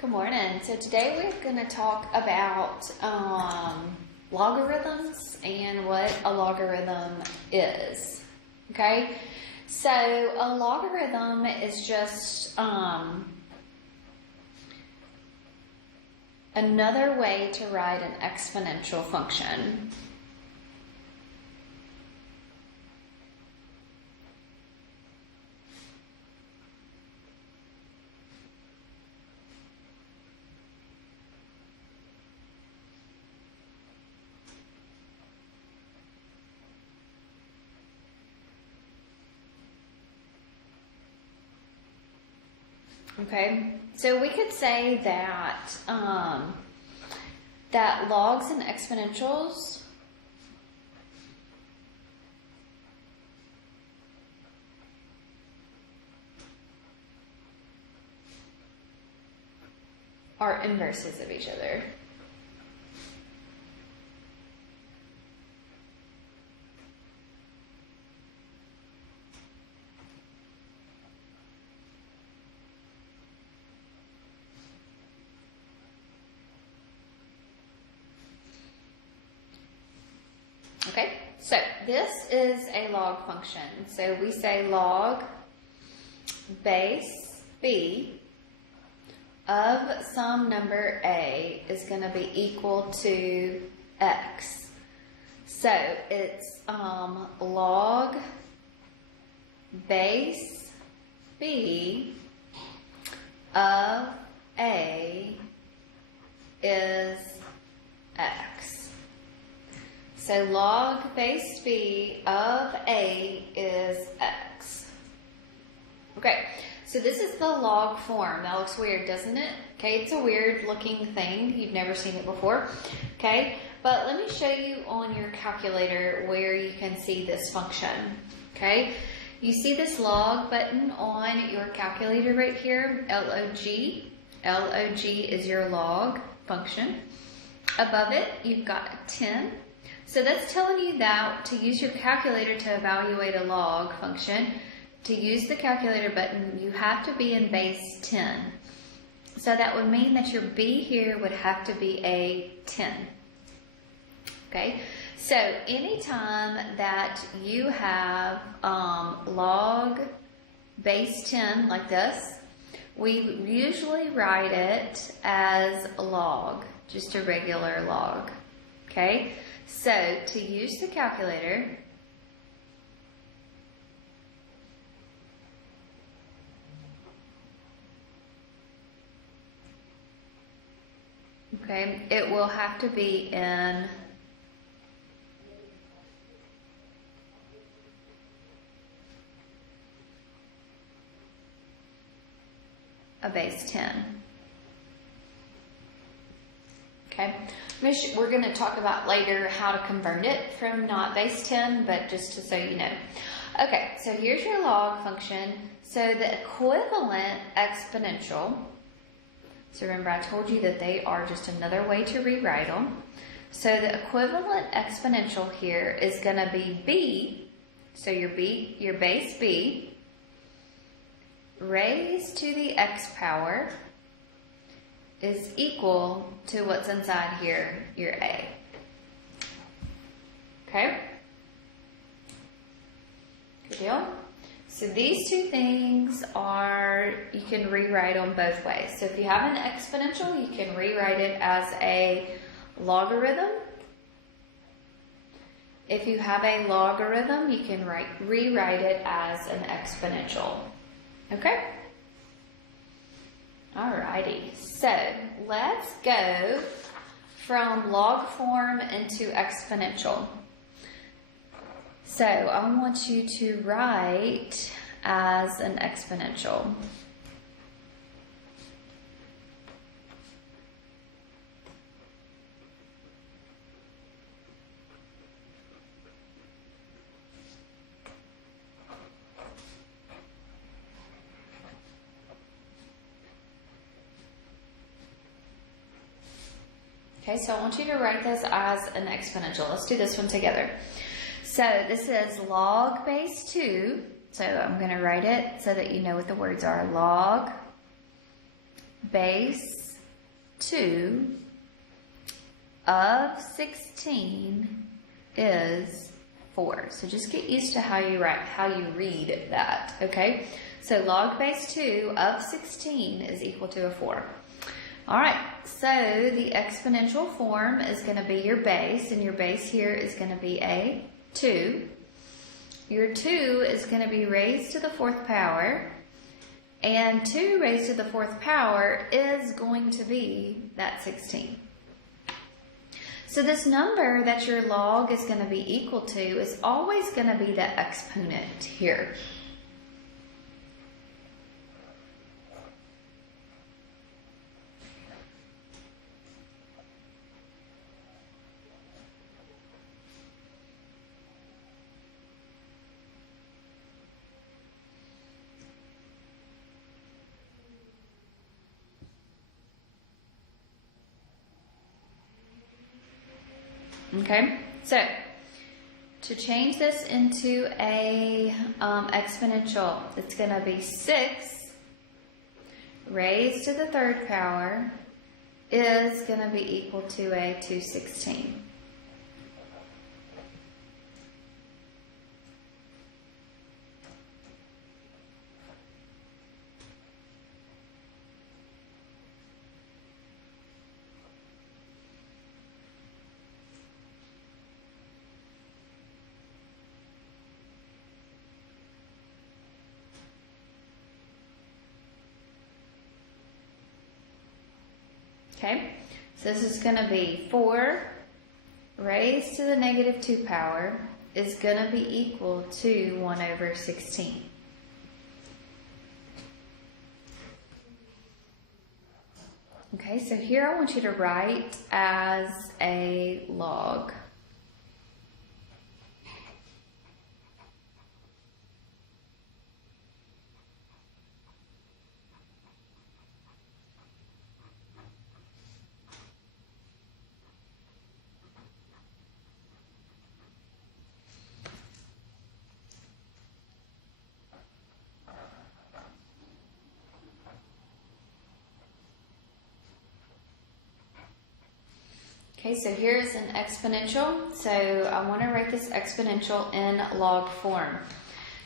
Good morning. So today we're going to talk about logarithms and what a logarithm is. Okay, so a logarithm is just another way to write an exponential function. Okay, so we could say that that logs and exponentials are inverses of each other. Okay, so this is a log function. So we say log base b of some number a is going to be equal to x. So it's log base b of a is x. So log base b of a is x. Okay, so this is the log form. That looks weird, doesn't it? Okay, it's a weird looking thing. You've never seen it before. Okay, but let me show you on your calculator where you can see this function. Okay, you see this log button on your calculator right here, LOG. LOG is your log function. Above it, you've got 10. So that's telling you that to use your calculator to evaluate a log function, to use the calculator button, you have to be in base 10. So that would mean that your b here would have to be a 10. Okay, so anytime that you have log base 10 like this, we usually write it as a log, just a regular log. Okay, so to use the calculator, okay, it will have to be in a base 10. Okay, we're going to talk about later how to convert it from not base 10, but just so you know. Okay, so here's your log function. So the equivalent exponential, so remember I told you that they are just another way to rewrite them. So the equivalent exponential here is going to be b, so your base b, raised to the x power is equal to what's inside here, your a. Okay? Good deal? So these two things are, you can rewrite them both ways. So if you have an exponential, you can rewrite it as a logarithm. If you have a logarithm, you can rewrite it as an exponential. Okay? Alrighty, so let's go from log form into exponential. So I want you to write as an exponential. Okay, so I want you to write this as an exponential. Let's do this one together. So this is log base 2. So I'm going to write it so that you know what the words are. Log base 2 of 16 is 4. So just get used to how you read that, okay? So log base 2 of 16 is equal to a 4. All right, so the exponential form is going to be your base, and your base here is going to be a 2. Your 2 is going to be raised to the 4th power, and 2 raised to the 4th power is going to be that 16. So this number that your log is going to be equal to is always going to be the exponent here. Okay, so to change this into a exponential, it's going to be 6 raised to the 3rd power is going to be equal to a 216. Okay, so this is going to be 4 raised to the negative 2 power is going to be equal to 1 over 16. Okay, so here I want you to write as a log. Okay, so here's an exponential. So I want to write this exponential in log form.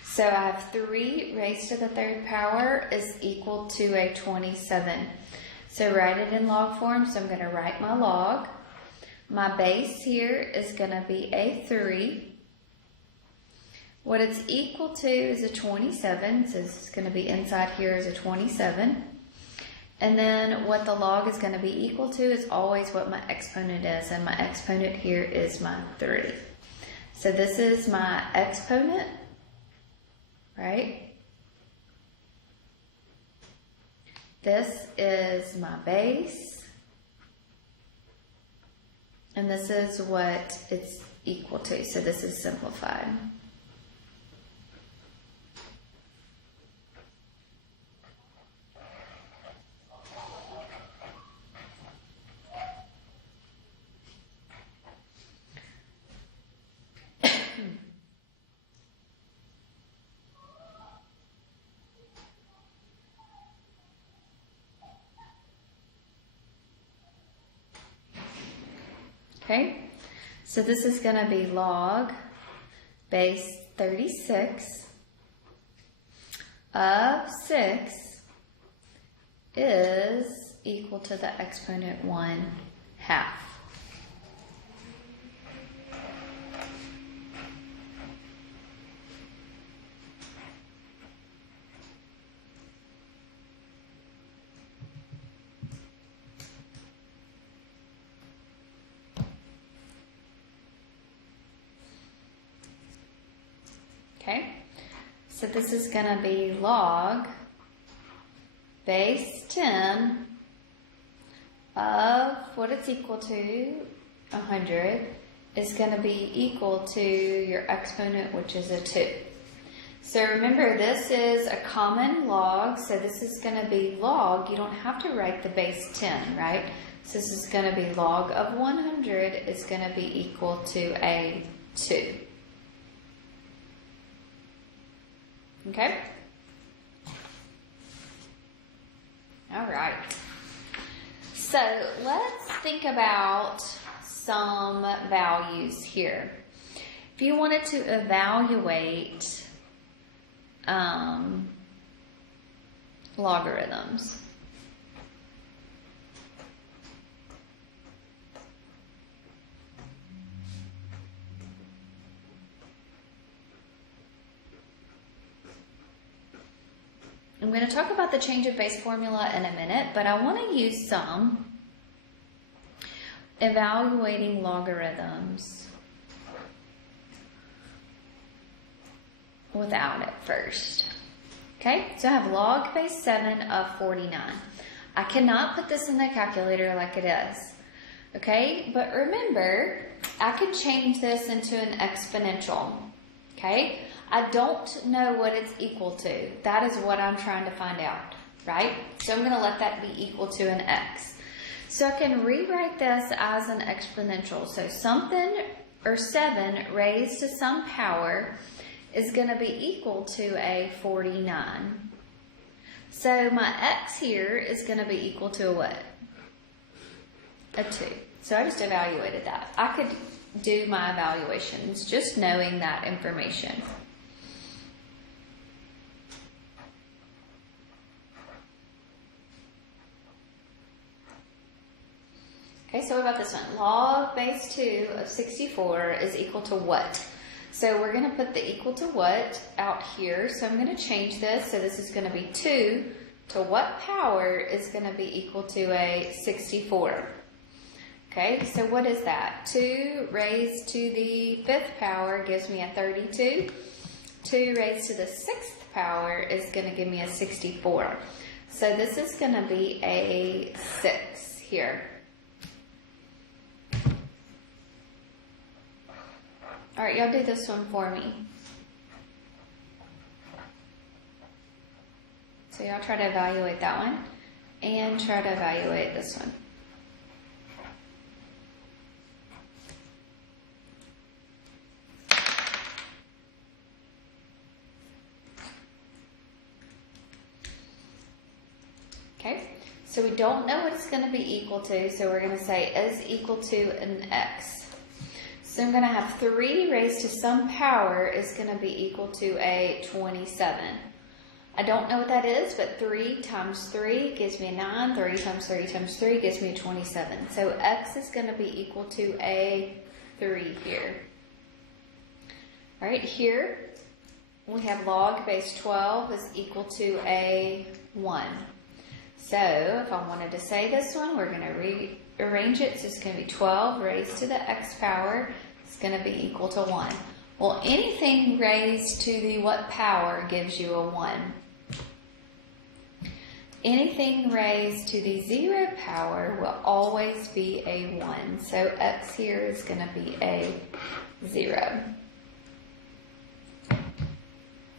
So I have 3 raised to the 3rd power is equal to a 27. So write it in log form. So I'm going to write my log. My base here is going to be a 3. What it's equal to is a 27. So this is going to be inside here is a 27. And then what the log is going to be equal to is always what my exponent is. And my exponent here is my 3. So this is my exponent, right? This is my base. And this is what it's equal to. So this is simplified. Okay, so this is going to be log base 36 of 6 is equal to the exponent 1/2. Okay, so this is going to be log base 10 of what it's equal to, 100, is going to be equal to your exponent, which is a 2. So remember, this is a common log, so this is going to be log. You don't have to write the base 10, right? So this is going to be log of 100 is going to be equal to a 2. Okay? All right. So let's think about some values here. If you wanted to evaluate logarithms, I'm going to talk about the change of base formula in a minute, but I want to use some evaluating logarithms without it first. Okay, so I have log base 7 of 49. I cannot put this in the calculator like it is. Okay, but remember, I could change this into an exponential. Okay, I don't know what it's equal to. That is what I'm trying to find out, right? So I'm going to let that be equal to an x. So I can rewrite this as an exponential. So something, or 7 raised to some power, is going to be equal to a 49. So my x here is going to be equal to a what? A 2. So I just evaluated that. I could do my evaluations just knowing that information. Okay, so what about this one? Log base 2 of 64 is equal to what? So we're going to put the equal to what out here. So I'm going to change this. So this is going to be 2 to what power is going to be equal to a 64. Okay, so what is that? 2 raised to the 5th power gives me a 32. 2 raised to the 6th power is going to give me a 64. So this is going to be a 6 here. All right, y'all do this one for me. So y'all try to evaluate that one and try to evaluate this one. Okay, so we don't know what it's going to be equal to, so we're going to say is equal to an x. So I'm going to have 3 raised to some power is going to be equal to a 27. I don't know what that is, but 3 times 3 gives me a 9. 3 times 3 times 3 gives me a 27. So x is going to be equal to a 3 here. All right, here we have log base 12 is equal to a 1. So if I wanted to say this one, we're going to rearrange it. So it's going to be 12 raised to the x power. It's going to be equal to 1. Well, anything raised to the what power gives you a 1. Anything raised to the 0 power will always be a 1. So x here is going to be a 0.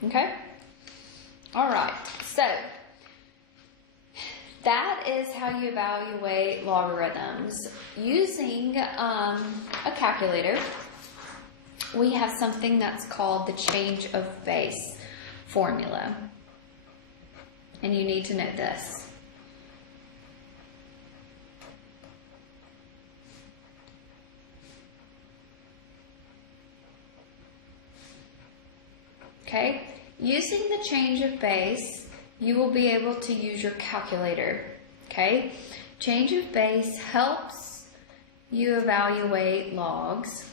Okay? All right. So that is how you evaluate logarithms. Using a calculator, we have something that's called the change of base formula. And you need to know this. Okay? Using the change of base, you will be able to use your calculator. Okay? Change of base helps you evaluate logs.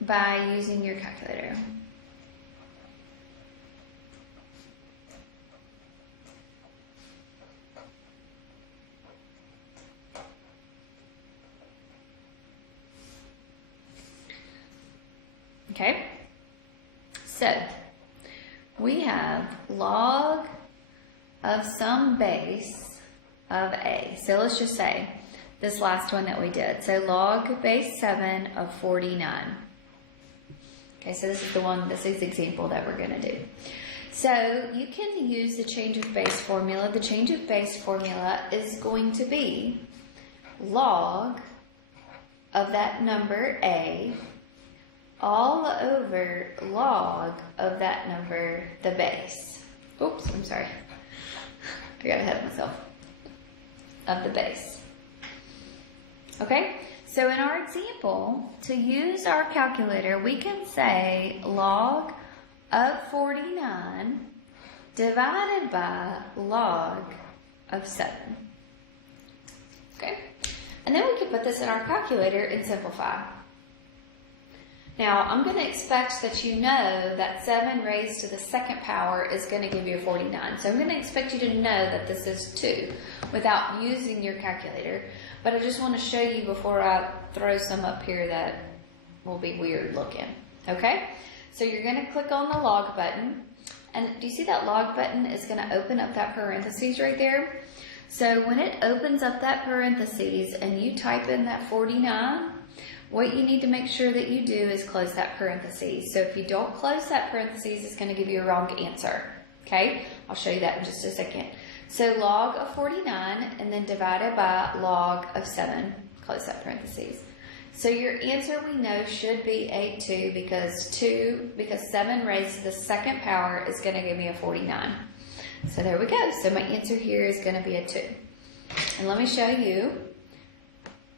By using your calculator. Okay, so we have log of some base of a. So let's just say this last one that we did. So log base 7 of 49. Okay, so this is the example that we're going to do. So you can use the change of base formula. The change of base formula is going to be log of that number A all over log of that number, the base. Oops, I'm sorry. I got ahead of myself. Of the base. Okay, so in our example, to use our calculator, we can say log of 49 divided by log of 7. Okay, and then we can put this in our calculator and simplify. Now, I'm going to expect that you know that 7 raised to the second power is going to give you 49. So I'm going to expect you to know that this is 2 without using your calculator. But I just want to show you before I throw some up here that will be weird looking. Okay? So you're going to click on the log button. And do you see that log button is going to open up that parentheses right there? So when it opens up that parentheses and you type in that 49, what you need to make sure that you do is close that parentheses. So if you don't close that parentheses, it's going to give you a wrong answer. Okay? I'll show you that in just a second. So log of 49 and then divided by log of 7. Close that parentheses. So your answer we know should be a 2 because 7 raised to the second power is going to give me a 49. So there we go. So my answer here is going to be a 2. And let me show you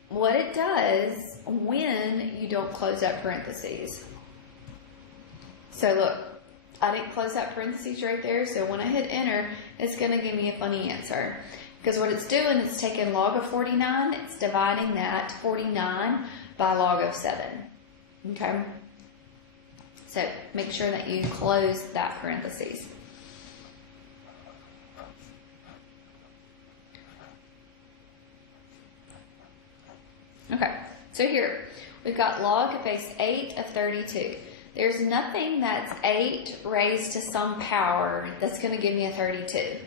what it does when you don't close that parentheses. So look, I didn't close that parentheses right there, so when I hit enter, it's going to give me a funny answer. Because what it's doing is taking log of 49, it's dividing that 49 by log of 7. Okay? So make sure that you close that parentheses. Okay, so here, we've got log of base 8 of 32. There's nothing that's 8 raised to some power that's going to give me a 32.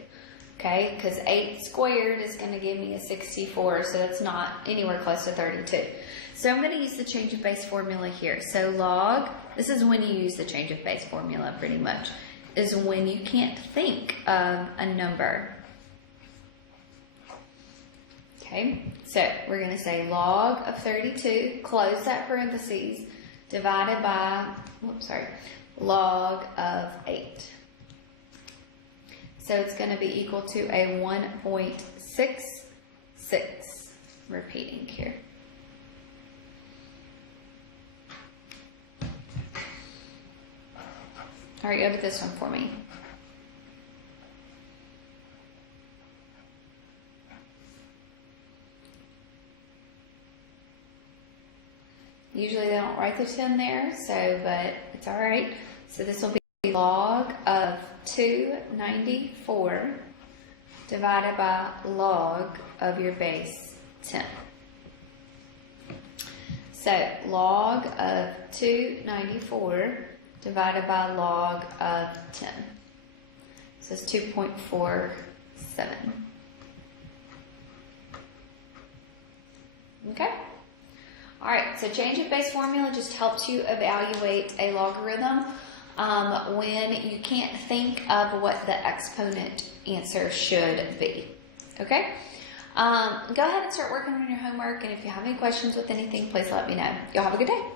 Okay, because 8 squared is going to give me a 64, so that's not anywhere close to 32. So I'm going to use the change of base formula here. So log, this is when you use the change of base formula pretty much, is when you can't think of a number. Okay, so we're going to say log of 32, close that parentheses, divided by, log of 8. So it's going to be equal to a 1.66, repeating here. All right, over this one for me. Usually they don't write the 10 there, but it's all right. So this will be log of 294 divided by log of your base 10. So log of 294 divided by log of 10. So it's 2.47. Okay? All right, so change of base formula just helps you evaluate a logarithm when you can't think of what the exponent answer should be. Okay? Go ahead and start working on your homework, and if you have any questions with anything, please let me know. Y'all have a good day.